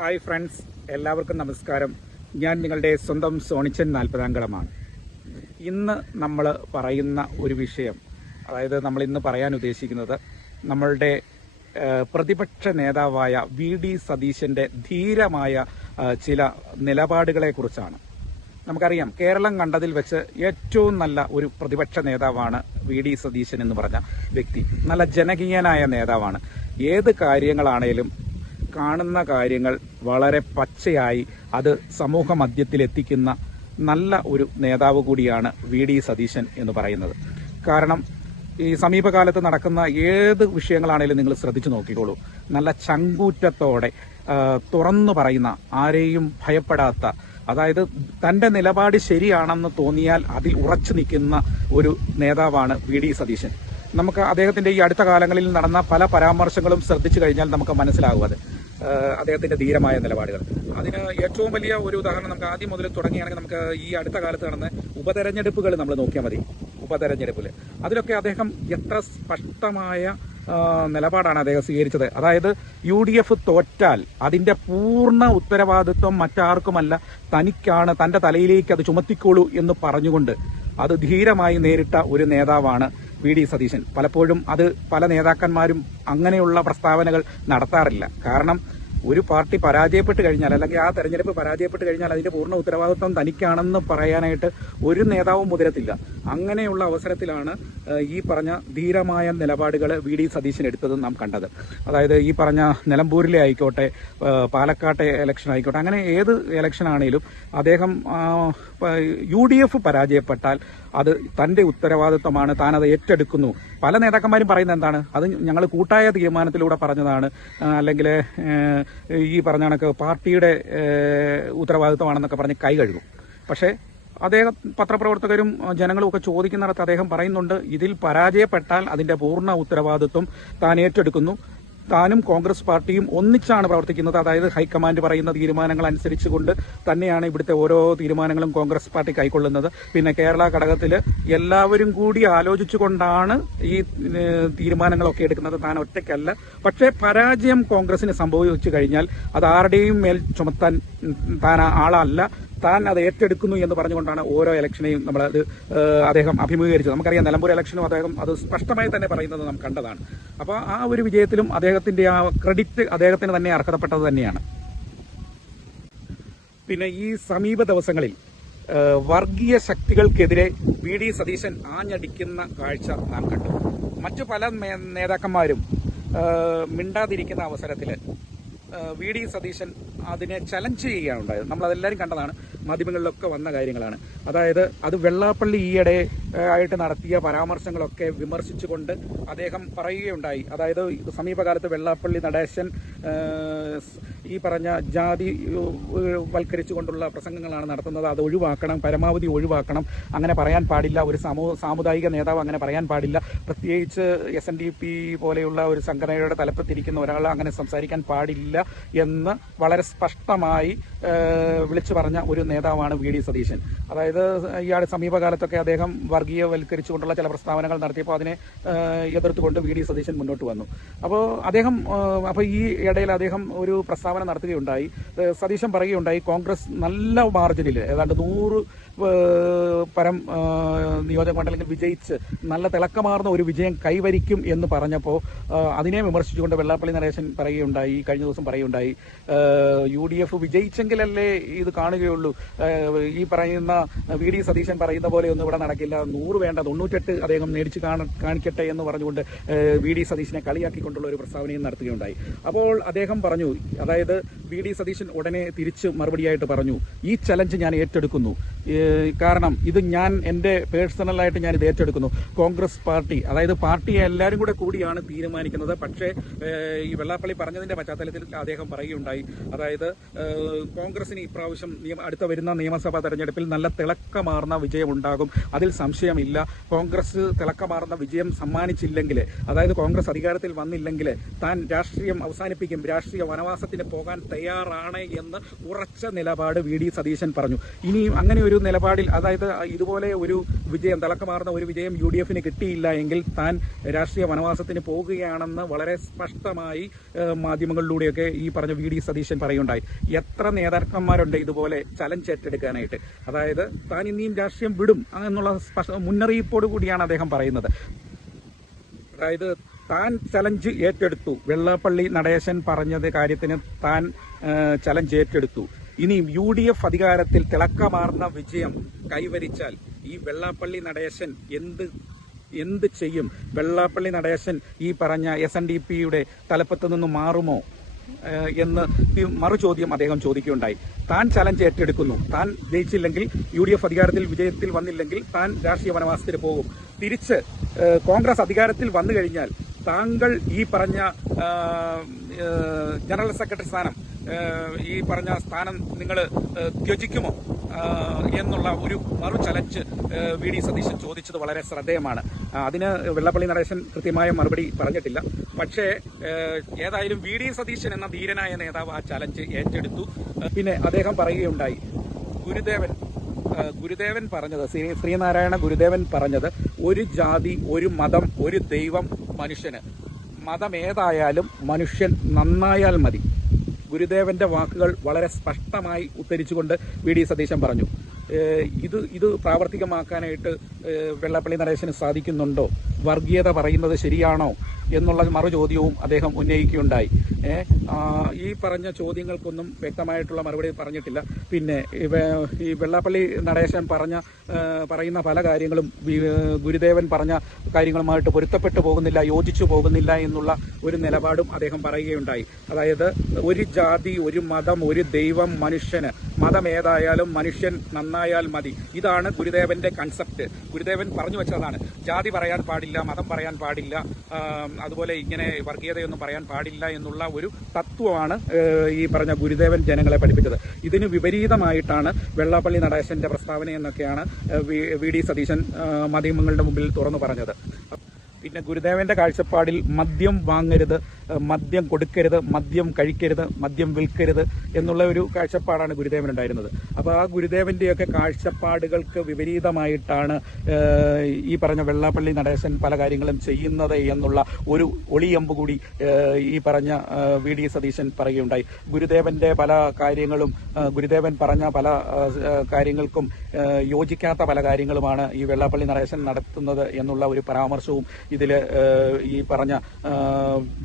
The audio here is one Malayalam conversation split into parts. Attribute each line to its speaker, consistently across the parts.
Speaker 1: ഹായ് ഫ്രണ്ട്സ് എല്ലാവർക്കും നമസ്കാരം. ഞാൻ നിങ്ങളുടെ സ്വന്തം സോണിച്ചൻ നാൽപ്പതാംകളമാണ് ഇന്ന് നമ്മൾ പറയുന്ന ഒരു വിഷയം അതായത് നമ്മൾ ഇന്ന് പറയാൻ ഉദ്ദേശിക്കുന്നത് നമ്മളുടെ പ്രതിപക്ഷ നേതാവായ വി ഡി സതീശന്റെ ധീരമായ ചില നിലപാടുകളെ കുറിച്ചാണ്. നമുക്കറിയാം കേരളം കണ്ടതിൽ വെച്ച് ഏറ്റവും നല്ല ഒരു പ്രതിപക്ഷ നേതാവാണ് വി ഡി സതീശൻ എന്ന് പറഞ്ഞ വ്യക്തി. നല്ല ജനകീയനായ നേതാവാണ്. ഏത് കാര്യങ്ങളാണേലും കാണുന്ന കാര്യങ്ങൾ വളരെ പച്ചയായി അത് സമൂഹ മധ്യത്തിൽ എത്തിക്കുന്ന നല്ല ഒരു നേതാവ് കൂടിയാണ് വി ഡി സതീശൻ എന്ന് പറയുന്നത്. കാരണം ഈ സമീപകാലത്ത് നടക്കുന്ന ഏത് വിഷയങ്ങളാണേലും നിങ്ങൾ ശ്രദ്ധിച്ചു നോക്കിക്കോളൂ. നല്ല ചങ്കൂറ്റത്തോടെ തുറന്നു പറയുന്ന ആരെയും ഭയപ്പെടാത്ത അതായത് തന്റെ നിലപാട് ശരിയാണെന്ന് തോന്നിയാൽ അതിൽ ഉറച്ചു നിൽക്കുന്ന ഒരു നേതാവാണ് വി ഡി സതീശൻ. നമുക്ക് അദ്ദേഹത്തിന്റെ ഈ അടുത്ത കാലങ്ങളിൽ നടന്ന പല പരാമർശങ്ങളും ശ്രദ്ധിച്ചു കഴിഞ്ഞാൽ നമുക്ക് മനസ്സിലാകും അത്. അദ്ദേഹത്തിന്റെ ധീരമായ നിലപാടുകൾ. അതിന് ഏറ്റവും വലിയ ഒരു ഉദാഹരണം നമുക്ക് ആദ്യം മുതൽ തുടങ്ങിയാണെങ്കിൽ നമുക്ക് ഈ അടുത്ത കാലത്ത് നടന്ന ഉപതെരഞ്ഞെടുപ്പുകൾ നമ്മൾ നോക്കിയാൽ മതി. ഉപതെരഞ്ഞെടുപ്പിൽ. അതിലൊക്കെ അദ്ദേഹം എത്ര സ്പഷ്ടമായ നിലപാടാണ് അദ്ദേഹം സ്വീകരിച്ചത്. അതായത് യു ഡി എഫ് തോറ്റാൽ അതിന്റെ പൂർണ ഉത്തരവാദിത്വം മറ്റാർക്കുമല്ല തനിക്കാണ് തന്റെ തലയിലേക്ക് അത് ചുമത്തിക്കോളൂ എന്ന് പറഞ്ഞുകൊണ്ട് അത് ധീരമായി നേരിട്ട ഒരു നേതാവാണ് വി ഡി സതീശൻ. പലപ്പോഴും അത് പല നേതാക്കന്മാരും അങ്ങനെയുള്ള പ്രസ്താവനകൾ നടത്താറില്ല. കാരണം ഒരു പാർട്ടി പരാജയപ്പെട്ട് കഴിഞ്ഞാൽ അല്ലെങ്കിൽ ആ തെരഞ്ഞെടുപ്പ് പരാജയപ്പെട്ട് കഴിഞ്ഞാൽ അതിന്റെ പൂർണ ഉത്തരവാദിത്വം തനിക്കാണെന്ന് പറയാനായിട്ട് ഒരു നേതാവും മുതിരത്തില്ല. അങ്ങനെയുള്ള അവസരത്തിലാണ് ഈ പറഞ്ഞ ധീരമായ നിലപാടുകൾ വി. ഡി. സതീശൻ എടുത്തത് നാം കണ്ടത്. അതായത് ഈ പറഞ്ഞ നിലമ്പൂരിലെ ആയിക്കോട്ടെ പാലക്കാട്ടെ ഇലക്ഷൻ ആയിക്കോട്ടെ അങ്ങനെ ഏത് ഇലക്ഷൻ ആണെങ്കിലും അദ്ദേഹം യു ഡി എഫ് പരാജയപ്പെട്ടാൽ അത് തന്റെ ഉത്തരവാദിത്വമാണ് താൻ അത് ഏറ്റെടുക്കുന്നു. പല നേതാക്കന്മാരും പറയുന്നത് എന്താണ്? അത് ഞങ്ങൾ കൂട്ടായ തീരുമാനത്തിലൂടെ പറഞ്ഞതാണ്. അല്ലെങ്കിൽ ഈ പറഞ്ഞ കണക്ക് പാർട്ടിയുടെ ഉത്തരവാദിത്തമാണെന്നൊക്കെ പറഞ്ഞ് കൈ കഴുകും. പക്ഷേ അദ്ദേഹം പത്രപ്രവർത്തകരും ജനങ്ങളും ഒക്കെ ചോദിക്കുന്നിടത്ത് അദ്ദേഹം പറയുന്നുണ്ട് ഇതിൽ പരാജയപ്പെട്ടാൽ അതിന്റെ പൂർണ ഉത്തരവാദിത്വം താൻ ഏറ്റെടുക്കുന്നു. താനും കോൺഗ്രസ് പാർട്ടിയും ഒന്നിച്ചാണ് പ്രവർത്തിക്കുന്നത്. അതായത് ഹൈക്കമാൻഡ് പറയുന്ന തീരുമാനങ്ങൾ അനുസരിച്ചുകൊണ്ട് തന്നെയാണ് ഇവിടുത്തെ ഓരോ തീരുമാനങ്ങളും കോൺഗ്രസ് പാർട്ടി കൈക്കൊള്ളുന്നത്. പിന്നെ കേരള ഘടകത്തിൽ എല്ലാവരും കൂടി ആലോചിച്ചുകൊണ്ടാണ് ഈ തീരുമാനങ്ങളൊക്കെ എടുക്കുന്നത്. താൻ ഒറ്റയ്ക്കല്ല. പക്ഷേ പരാജയം കോൺഗ്രസിന് സംഭവിച്ചു കഴിഞ്ഞാൽ അത് ആരുടെയും മേൽ ചുമത്താൻ താൻ ആളല്ല. താൻ അത് ഏറ്റെടുക്കുന്നു എന്ന് പറഞ്ഞുകൊണ്ടാണ് ഓരോ ഇലക്ഷനെയും നമ്മൾ അത് അദ്ദേഹം അഭിമുഖീകരിച്ചത്. നമുക്കറിയാം നിലമ്പൂർ ഇലക്ഷനും അദ്ദേഹം അത് സ്പഷ്ടമായി തന്നെ പറയുന്നത് നാം കണ്ടതാണ്. അപ്പോൾ ആ ഒരു വിജയത്തിലും അദ്ദേഹത്തിന്റെ ആ ക്രെഡിറ്റ് അദ്ദേഹത്തിന് തന്നെ അർഹതപ്പെട്ടത് തന്നെയാണ്. പിന്നെ ഈ സമീപ ദിവസങ്ങളിൽ വർഗീയ ശക്തികൾക്കെതിരെ വി ഡി സതീശൻ ആഞ്ഞടിക്കുന്ന കാഴ്ച നാം കണ്ടു. മറ്റു പല നേതാക്കന്മാരും മിണ്ടാതിരിക്കുന്ന അവസരത്തിൽ വി ഡി സതീശൻ അതിനെ ചലഞ്ച് ചെയ്യുകയാണ് ഉണ്ടായത്. നമ്മളതെല്ലാവരും കണ്ടതാണ്. മാധ്യമങ്ങളിലൊക്കെ വന്ന കാര്യങ്ങളാണ്. അതായത് അത് വെള്ളാപ്പള്ളി ഈയിടെ ആയിട്ട് നടത്തിയ പരാമർശങ്ങളൊക്കെ വിമർശിച്ചുകൊണ്ട് അദ്ദേഹം പറയുകയുണ്ടായി. അതായത് സമീപകാലത്ത് വെള്ളാപ്പള്ളി നടേശൻ ഈ പറഞ്ഞ ജാതി വൽക്കരിച്ചുകൊണ്ടുള്ള പ്രസംഗങ്ങളാണ് നടത്തുന്നത്. അത് ഒഴിവാക്കണം പരമാവധി ഒഴിവാക്കണം. അങ്ങനെ പറയാൻ പാടില്ല. ഒരു സമൂ സാമുദായിക നേതാവ് അങ്ങനെ പറയാൻ പാടില്ല. പ്രത്യേകിച്ച് എസ് എൻ ഡി പി പോലെയുള്ള ഒരു സംഘടനയുടെ തലപ്പത്തിരിക്കുന്ന ഒരാൾ അങ്ങനെ സംസാരിക്കാൻ പാടില്ല എന്ന് വളരെ സ്പഷ്ടമായി വിളിച്ചു പറഞ്ഞ ഒരു നേതാവാണ് വി. ഡി. സതീശൻ. അതായത് ഇയാൾ സമീപകാലത്തൊക്കെ അദ്ദേഹം വർഗീയവൽക്കരിച്ചുകൊണ്ടുള്ള ചില പ്രസ്താവനകൾ നടത്തിയപ്പോൾ അതിനെ എതിർത്തുകൊണ്ട് വി ഡി സതീശൻ മുന്നോട്ട് വന്നു. അപ്പോൾ അദ്ദേഹം അപ്പോൾ ഈ ഇടയിൽ അദ്ദേഹം ഒരു പ്രസ്താവന നടത്തുകയുണ്ടായി. സതീശൻ പറയുകയുണ്ടായി കോൺഗ്രസ് നല്ല മാർജിനിൽ ഏതാണ്ട് നൂറ് പരം നിയോജക മണ്ഡലത്തിൽ വിജയിച്ച് നല്ല തിളക്കമാർന്ന ഒരു വിജയം കൈവരിക്കും എന്ന് പറഞ്ഞപ്പോൾ അതിനെ വിമർശിച്ചുകൊണ്ട് വെള്ളാപ്പള്ളി നരേശൻ പറയുകയുണ്ടായി കഴിഞ്ഞ ദിവസം പറയുകയുണ്ടായി. യു ഡി എഫ് വിജയിച്ചെങ്കിലല്ലേ ഇത് കാണുകയുള്ളൂ. ഈ പറയുന്ന വി ഡി സതീശൻ പറയുന്ന പോലെ ഒന്നും ഇവിടെ നടക്കില്ല. നൂറ് വേണ്ട തൊണ്ണൂറ്റെട്ട് അദ്ദേഹം മേടിച്ച് കാണിക്കട്ടെ എന്ന് പറഞ്ഞുകൊണ്ട് വി ഡി സതീശനെ കളിയാക്കിക്കൊണ്ടുള്ള ഒരു പ്രസ്താവനയും നടത്തുകയുണ്ടായി. അപ്പോൾ അദ്ദേഹം പറഞ്ഞു അതായത് വി ഡി സതീശൻ ഉടനെ തിരിച്ച് മറുപടിയായിട്ട് പറഞ്ഞു ഈ ചലഞ്ച് ഞാൻ ഏറ്റെടുക്കുന്നു. കാരണം ഇത് ഞാൻ എന്റെ പേഴ്സണലായിട്ട് ഞാൻ ഇത് ഏറ്റെടുക്കുന്നു. കോൺഗ്രസ് പാർട്ടി അതായത് പാർട്ടി എല്ലാവരും കൂടെ കൂടിയാണ് തീരുമാനിക്കുന്നത്. പക്ഷേ ഈ വെള്ളാപ്പള്ളി പറഞ്ഞതിന്റെ പശ്ചാത്തലത്തിൽ അദ്ദേഹം പറയുകയുണ്ടായി. അതായത് കോൺഗ്രസിന് ഇപ്രാവശ്യം അടുത്ത വരുന്ന നിയമസഭാ തെരഞ്ഞെടുപ്പിൽ നല്ല തിളക്കമാർന്ന വിജയമുണ്ടാകും അതിൽ സംശയമില്ല. കോൺഗ്രസ് തിളക്കമാർന്ന വിജയം സമ്മാനിച്ചില്ലെങ്കിൽ അതായത് കോൺഗ്രസ് അധികാരത്തിൽ വന്നില്ലെങ്കിൽ താൻ രാഷ്ട്രീയം അവസാനിപ്പിക്കും. രാഷ്ട്രീയ വനവാസത്തിന് പോകാൻ തയ്യാറാണ് എന്ന് ഉറച്ച നിലപാട് വി. ഡി. സതീശൻ പറഞ്ഞു. ഇനിയും അങ്ങനെ ഒരു നിലപാടിൽ അതായത് ഇതുപോലെ ഒരു വിജയം തിളക്കമാർന്ന ഒരു വിജയം യു ഡി എഫിന് കിട്ടിയില്ല എങ്കിൽ താൻ രാഷ്ട്രീയ വനവാസത്തിന് പോകുകയാണെന്ന് വളരെ സ്പഷ്ടമായി മാധ്യമങ്ങളിലൂടെയൊക്കെ ഈ പറഞ്ഞ വി ഡി സതീശൻ പറയുണ്ടായി. എത്ര നേതാക്കന്മാരുണ്ട് ഇതുപോലെ ചലഞ്ച് ഏറ്റെടുക്കാനായിട്ട്? അതായത് താൻ ഇനിയും രാഷ്ട്രീയം വിടും എന്നുള്ള മുന്നറിയിപ്പോടു കൂടിയാണ് അദ്ദേഹം പറയുന്നത്. അതായത് താൻ ചലഞ്ച് ഏറ്റെടുത്തു. വെള്ളാപ്പള്ളി നടേശൻ പറഞ്ഞത് കാര്യത്തിന് താൻ ചലഞ്ച് ഏറ്റെടുത്തു. ഇനിയും യു ഡി എഫ് അധികാരത്തിൽ തിളക്കമാർന്ന വിജയം കൈവരിച്ചാൽ ഈ വെള്ളാപ്പള്ളി നടേശൻ എന്ത് എന്ത് ചെയ്യും? വെള്ളാപ്പള്ളി നടേശൻ ഈ പറഞ്ഞ എസ് എൻ ഡി പിയുടെ തലപ്പത്ത് നിന്ന് മാറുമോ? എന്ന് മറു മറുചോദ്യം അദ്ദേഹം ചോദിക്കുകയുണ്ടായി. താൻ ചലഞ്ച് ഏറ്റെടുക്കുന്നു. താൻ ജയിച്ചില്ലെങ്കിൽ യു ഡി എഫ് അധികാരത്തിൽ വിജയത്തിൽ വന്നില്ലെങ്കിൽ താൻ രാഷ്ട്രീയ വനവാസത്തിന് പോകും. തിരിച്ച് കോൺഗ്രസ് അധികാരത്തിൽ വന്നു കഴിഞ്ഞാൽ താങ്കൾ ഈ പറഞ്ഞ ജനറൽ സെക്രട്ടറി സ്ഥാനം ഈ പറഞ്ഞ സ്ഥാനം നിങ്ങൾ ത്യജിക്കുമോ? എന്നുള്ള ഒരു മറു ചലഞ്ച് വി ഡി സതീശൻ ചോദിച്ചത് വളരെ ശ്രദ്ധേയമാണ്. അതിന് വെള്ളപ്പള്ളി നടേശൻ കൃത്യമായ മറുപടി പറഞ്ഞിട്ടില്ല. പക്ഷേ ഏതായാലും വി ഡി സതീശൻ എന്ന ധീരനായ നേതാവ് ആ ചലഞ്ച് ഏറ്റെടുത്തു. പിന്നെ അദ്ദേഹം പറയുകയുണ്ടായി ഗുരുദേവൻ ഗുരുദേവൻ പറഞ്ഞത് ശ്രീ ശ്രീനാരായണ ഗുരുദേവൻ പറഞ്ഞത് ഒരു ജാതി ഒരു മതം ഒരു ദൈവം മനുഷ്യന്. മതം ഏതായാലും മനുഷ്യൻ നന്നായാൽ മതി. ഗുരുദേവന്റെ വാക്കുകൾ വളരെ സ്പഷ്ടമായി ഉദ്ധരിച്ചുകൊണ്ട് വി ഡി സതീശൻ പറഞ്ഞു. ഇത് ഇത് പ്രാവർത്തികമാക്കാനായിട്ട് വെള്ളപ്പള്ളി നടേശന് സാധിക്കുന്നുണ്ടോ? വർഗീയത പറയുന്നത് ശരിയാണോ എന്നുള്ള മറുചോദ്യവും അദ്ദേഹം ഉന്നയിക്കുകയുണ്ടായി. ഈ പറഞ്ഞ ചോദ്യങ്ങൾക്കൊന്നും വ്യക്തമായിട്ടുള്ള മറുപടി പറഞ്ഞിട്ടില്ല. പിന്നെ ഈ വെള്ളാപ്പള്ളി നടേശൻ പറഞ്ഞ പറയുന്ന പല കാര്യങ്ങളും ഗുരുദേവൻ പറഞ്ഞ കാര്യങ്ങളുമായിട്ട് പൊരുത്തപ്പെട്ടു പോകുന്നില്ല യോജിച്ചു പോകുന്നില്ല എന്നുള്ള ഒരു നിലപാടും അദ്ദേഹം പറയുകയുണ്ടായി. അതായത് ഒരു ജാതി ഒരു മതം ഒരു ദൈവം മനുഷ്യന് മതം ഏതായാലും മനുഷ്യൻ നന്നായാൽ മതി. ഇതാണ് ഗുരുദേവന്റെ കൺസെപ്റ്റ് ഗുരുദേവൻ പറഞ്ഞു വെച്ചതാണ്. ജാതി പറയാൻ പാടില്ല. മതം പറയാൻ പാടില്ല അതുപോലെ ഇങ്ങനെ വർഗീയതയൊന്നും പറയാൻ പാടില്ല എന്നുള്ള ഒരു തത്വമാണ് ഈ പറഞ്ഞ ഗുരുദേവൻ ജനങ്ങളെ പഠിപ്പിച്ചത്. ഇതിന് വിപരീതമായിട്ടാണ് വെള്ളാപ്പള്ളി നടേശന്റെ പ്രസ്താവന എന്നൊക്കെയാണ് വി ഡി സതീശൻ മാധ്യമങ്ങളുടെ മുമ്പിൽ തുറന്നു പറഞ്ഞത്. പിന്നെ ഗുരുദേവന്റെ കാഴ്ചപ്പാടിൽ മദ്യം വാങ്ങരുത് മദ്യം കൊടുക്കരുത് മദ്യം കഴിക്കരുത് മദ്യം വിൽക്കരുത് എന്നുള്ള ഒരു കാഴ്ചപ്പാടാണ് ഗുരുദേവൻ ഉണ്ടായിരുന്നത് ആ ഗുരുദേവന്റെയൊക്കെ കാഴ്ചപ്പാടുകൾക്ക് വിപരീതമായിട്ടാണ് ഈ പറഞ്ഞ വെള്ളാപ്പള്ളി നടേശൻ പല കാര്യങ്ങളും ചെയ്യുന്നത് എന്നുള്ള ഒരു ഒളിയമ്പ് കൂടി ഈ പറഞ്ഞ വി. ഡി. സതീശൻ പറയുകയുണ്ടായി. ഗുരുദേവന്റെ പല കാര്യങ്ങളും ഗുരുദേവൻ പറഞ്ഞ പല കാര്യങ്ങൾക്കും യോജിക്കാത്ത പല കാര്യങ്ങളുമാണ് ഈ വെള്ളാപ്പള്ളി നടേശൻ നടത്തുന്നത് എന്നുള്ള ഒരു പരാമർശവും ഇതിൽ ഈ പറഞ്ഞ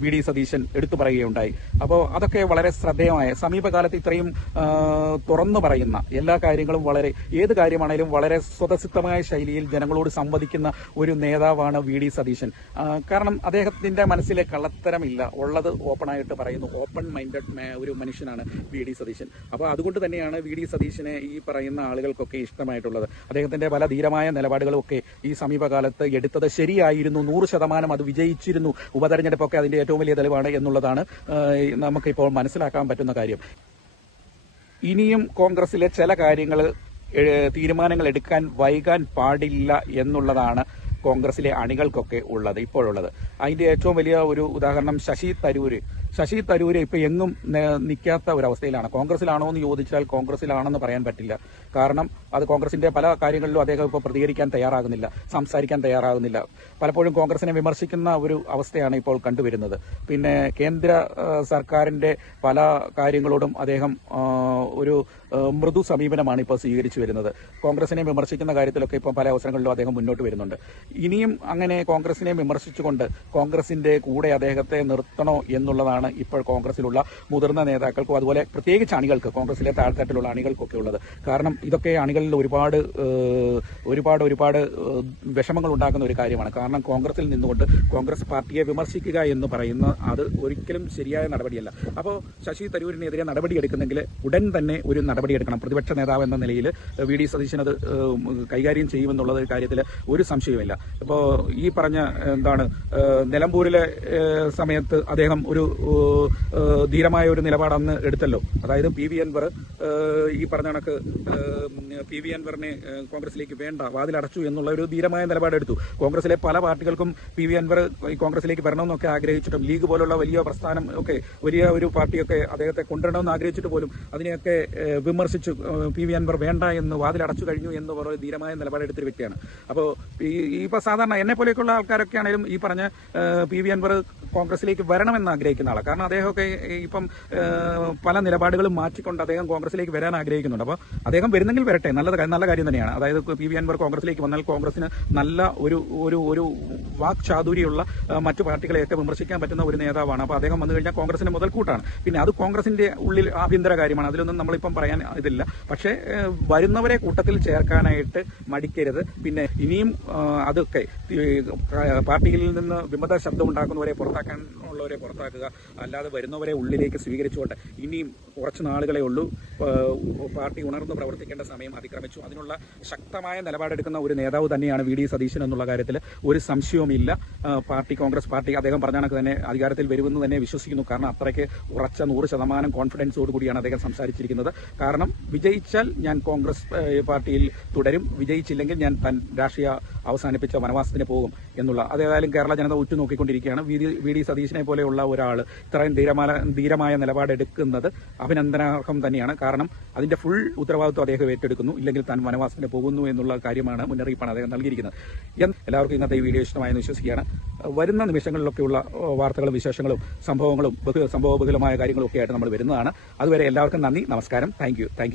Speaker 1: വി. ഡി. സതീശൻ എടുത്തു പറയുകയുണ്ടായി. അപ്പോൾ അതൊക്കെ വളരെ ശ്രദ്ധേയമായ സമീപകാലത്ത് ഇത്രയും തുറന്നു പറയുന്ന എല്ലാ കാര്യങ്ങളും വളരെ ഏത് കാര്യമാണെങ്കിലും വളരെ സ്വതസിദ്ധമായ ശൈലിയിൽ ജനങ്ങളോട് സംവദിക്കുന്ന ഒരു നേതാവാണ് വി ഡി സതീശൻ. കാരണം അദ്ദേഹത്തിന്റെ മനസ്സിലെ കള്ളത്തരമില്ല. ഉള്ളത് ഓപ്പണായിട്ട് പറയുന്നു. ഓപ്പൺ മൈൻഡഡ് ഒരു മനുഷ്യനാണ് വി ഡി സതീശൻ. അപ്പോൾ അതുകൊണ്ട് തന്നെയാണ് വി ഡി സതീശനെ ഈ പറയുന്ന ആളുകൾക്കൊക്കെ ഇഷ്ടമായിട്ടുള്ളത്. അദ്ദേഹത്തിന്റെ പല ധീരമായ നിലപാടുകളും ഒക്കെ ഈ സമീപകാലത്ത് എടുത്തത് ശരിയായിരുന്നു. നൂറ് ശതമാനം അത് വിജയിച്ചിരുന്നു. ഉപതെരഞ്ഞെടുപ്പൊക്കെ അതിന്റെ ഏറ്റവും വലിയ തെളിവാണ് എന്നുള്ളതാണ് നമുക്കിപ്പോൾ മനസ്സിലാക്കാൻ പറ്റുന്ന കാര്യം. ഇനിയും കോൺഗ്രസിലെ ചില കാര്യങ്ങൾ തീരുമാനങ്ങൾ എടുക്കാൻ വൈകാൻ പാടില്ല എന്നുള്ളതാണ് കോൺഗ്രസിലെ അണികൾക്കൊക്കെ ഉള്ളത് ഇപ്പോഴുള്ളത്. അതിന്റെ ഏറ്റവും വലിയ ഒരു ഉദാഹരണം ശശി തരൂര്. ശശി തരൂര് ഇപ്പൊ എങ്ങും നിൽക്കാത്ത ഒരവസ്ഥയിലാണ്. കോൺഗ്രസിലാണോ എന്ന് ചോദിച്ചാൽ കോൺഗ്രസിലാണെന്ന് പറയാൻ പറ്റില്ല. കാരണം അത് കോൺഗ്രസിന്റെ പല കാര്യങ്ങളിലും അദ്ദേഹം ഇപ്പോൾ പ്രതികരിക്കാൻ തയ്യാറാകുന്നില്ല സംസാരിക്കാൻ തയ്യാറാകുന്നില്ല. പലപ്പോഴും കോൺഗ്രസിനെ വിമർശിക്കുന്ന ഒരു അവസ്ഥയാണ് ഇപ്പോൾ കണ്ടുവരുന്നത്. പിന്നെ കേന്ദ്ര സർക്കാരിന്റെ പല കാര്യങ്ങളോടും അദ്ദേഹം ഒരു മൃദു സമീപനമാണ് ഇപ്പോൾ സ്വീകരിച്ചു വരുന്നത്. കോൺഗ്രസിനെ വിമർശിക്കുന്ന കാര്യത്തിലൊക്കെ ഇപ്പോൾ പല അവസരങ്ങളിലും അദ്ദേഹം മുന്നോട്ട് വരുന്നുണ്ട്. ഇനിയും അങ്ങനെ കോൺഗ്രസിനെ വിമർശിച്ചുകൊണ്ട് കോൺഗ്രസിന്റെ കൂടെ അദ്ദേഹത്തെ നിർത്തണോ എന്നുള്ളതാണ് ഇപ്പോൾ കോൺഗ്രസിലുള്ള മുതിർന്ന നേതാക്കൾക്കും അതുപോലെ പ്രത്യേകിച്ച് അണികൾക്ക് കോൺഗ്രസിലെ താഴ്ത്തട്ടിലുള്ള അണികൾക്കൊക്കെ ഉള്ളത്. കാരണം ഇതൊക്കെ അണികളിൽ ഒരുപാട് ഒരുപാട് ഒരുപാട് വിഷമങ്ങൾ ഉണ്ടാക്കുന്ന ഒരു കാര്യമാണ്. കാരണം കോൺഗ്രസിൽ നിന്നുകൊണ്ട് കോൺഗ്രസ് പാർട്ടിയെ വിമർശിക്കുക എന്ന് പറയുന്ന അത് ഒരിക്കലും ശരിയായ നടപടിയല്ല. അപ്പോൾ ശശി തരൂരിനെതിരെ നടപടിയെടുക്കുന്നെങ്കിൽ ഉടൻ തന്നെ ഒരു നടപടിയെടുക്കണം പ്രതിപക്ഷ നേതാവ് എന്ന നിലയിൽ വി ഡി സതീശൻ അത് കൈകാര്യം ചെയ്യുമെന്നുള്ളത് കാര്യത്തിൽ ഒരു സംശയവുമില്ല. ഇപ്പോൾ ഈ പറഞ്ഞ എന്താണ് നിലമ്പൂരിലെ സമയത്ത് അദ്ദേഹം ഒരു ധീരമായ ഒരു നിലപാട് അന്ന് എടുത്തല്ലോ. അതായത് പി വി അൻവർ ഈ പറഞ്ഞ കണക്ക് പി വി അൻവറിനെ കോൺഗ്രസിലേക്ക് വേണ്ട വാതിലടച്ചു എന്നുള്ള ഒരു ധീരമായ നിലപാടെടുത്തു കോൺഗ്രസിലെ പല പാർട്ടികൾക്കും പി വി അൻവർ കോൺഗ്രസിലേക്ക് വരണമെന്നൊക്കെ ആഗ്രഹിച്ചിട്ടും ലീഗ് പോലുള്ള വലിയ പ്രസ്ഥാനം ഒക്കെ വലിയ ഒരു പാർട്ടിയൊക്കെ അദ്ദേഹത്തെ കൊണ്ടുവരണമെന്ന് ആഗ്രഹിച്ചിട്ട് പോലും അതിനെയൊക്കെ വിമർശിച്ചു പി വി അൻവർ വേണ്ട എന്ന് വാതിലടച്ചു കഴിഞ്ഞു എന്ന് പറഞ്ഞ ധീരമായ നിലപാടെടുത്തൊരു വ്യക്തിയാണ്. അപ്പോൾ ഇപ്പോൾ സാധാരണ എന്നെ പോലെയൊക്കെയുള്ള ആൾക്കാരൊക്കെ ആണെങ്കിലും ഈ പറഞ്ഞ പി വി അൻവർ കോൺഗ്രസിലേക്ക് വരണമെന്ന് ആഗ്രഹിക്കുന്ന ആളാണ് കാരണം അദ്ദേഹമൊക്കെ ഇപ്പം പല നിലപാടുകളും മാറ്റിക്കൊണ്ട് അദ്ദേഹം കോൺഗ്രസിലേക്ക് വരാൻ ആഗ്രഹിക്കുന്നുണ്ട്. അപ്പോൾ അദ്ദേഹം വരുന്നെങ്കിൽ വരട്ടെ. നല്ലത് നല്ല കാര്യം തന്നെയാണ്. അതായത് പി വി അൻവർ കോൺഗ്രസിലേക്ക് വന്നാൽ കോൺഗ്രസിന് നല്ല ഒരു ഒരു ഒരു വാക് ചാതുര്യമുള്ള മറ്റു പാർട്ടികളെയൊക്കെ വിമർശിക്കാൻ പറ്റുന്ന ഒരു നേതാവാണ്. അപ്പോൾ അദ്ദേഹം വന്നു കഴിഞ്ഞാൽ കോൺഗ്രസിന്റെ മുതൽക്കൂട്ടാണ് പിന്നെ അത് കോൺഗ്രസിന്റെ ഉള്ളിൽ ആഭ്യന്തര കാര്യമാണ്. അതിലൊന്നും നമ്മളിപ്പം പറയാൻ ഇതില്ല. പക്ഷേ വരുന്നവരെ കൂട്ടത്തിൽ ചേർക്കാനായിട്ട് മടിക്കരുത്. പിന്നെ ഇനിയും അതൊക്കെ പാർട്ടിയിൽ നിന്ന് വിമത ശബ്ദം ഉണ്ടാക്കുന്നവരെ പുറത്താക്കാൻ ഉള്ളവരെ പുറത്താക്കുക. അല്ലാതെ വരുന്നവരെ ഉള്ളിലേക്ക് സ്വീകരിച്ചുകൊണ്ട് ഇനിയും കുറച്ച് നാളുകളെ ഉള്ളൂ പാർട്ടി ഉണർന്ന് പ്രവർത്തിക്കേണ്ട സമയം അതിക്രമിച്ചു. അതിനുള്ള ശക്തമായ നിലപാടെടുക്കുന്ന ഒരു നേതാവ് തന്നെയാണ് വി. ഡി. സതീശൻ എന്നുള്ള കാര്യത്തിൽ ഒരു സംശയവുമില്ല. പാർട്ടി കോൺഗ്രസ് പാർട്ടി അദ്ദേഹം പറഞ്ഞ കണക്ക് തന്നെ അധികാരത്തിൽ വരുമെന്ന് തന്നെ വിശ്വസിക്കുന്നു. കാരണം അത്രയ്ക്ക് ഉറച്ച നൂറ് ശതമാനം കോൺഫിഡൻസോട് കൂടിയാണ് അദ്ദേഹം സംസാരിച്ചിരിക്കുന്നത്. കാരണം വിജയിച്ചാൽ ഞാൻ കോൺഗ്രസ് പാർട്ടിയിൽ തുടരും. വിജയിച്ചില്ലെങ്കിൽ ഞാൻ തൻ രാഷ്ട്രീയ അവസാനിപ്പിച്ച വനവാസത്തിന് പോകും എന്നുള്ള. അതേതായാലും കേരള ജനത ഉറ്റുനോക്കിക്കൊണ്ടിരിക്കുകയാണ്. വി ഡി സതീശനെ പോലെയുള്ള ഒരാൾ ഇത്രയും ധീരമായ ധീരമായ നിലപാടെടുക്കുന്നത് അഭിനന്ദനാർഹം തന്നെയാണ്. കാരണം അതിന്റെ ഫുൾ ഉത്തരവാദിത്വം അദ്ദേഹം ഏറ്റെടുക്കുന്നു. ഇല്ലെങ്കിൽ താൻ വനവാസത്തിന് പോകുന്നു എന്നുള്ള കാര്യമാണ് മുന്നറിയിപ്പാണ് അദ്ദേഹം നൽകിയിരിക്കുന്നത്. എല്ലാവർക്കും ഇന്നത്തെ ഈ വീഡിയോ ഇഷ്ടമായെന്ന് വിശ്വസിക്കുകയാണ്. വരുന്ന നിമിഷങ്ങളിലൊക്കെയുള്ള വാർത്തകളും വിശേഷങ്ങളും സംഭവങ്ങളും ബഹു സംഭവബഹുലമായ കാര്യങ്ങളും ഒക്കെ ആയിട്ട് നമ്മൾ വരുന്നതാണ്. അതുവരെ എല്ലാവർക്കും നന്ദി നമസ്കാരം. Thank you thank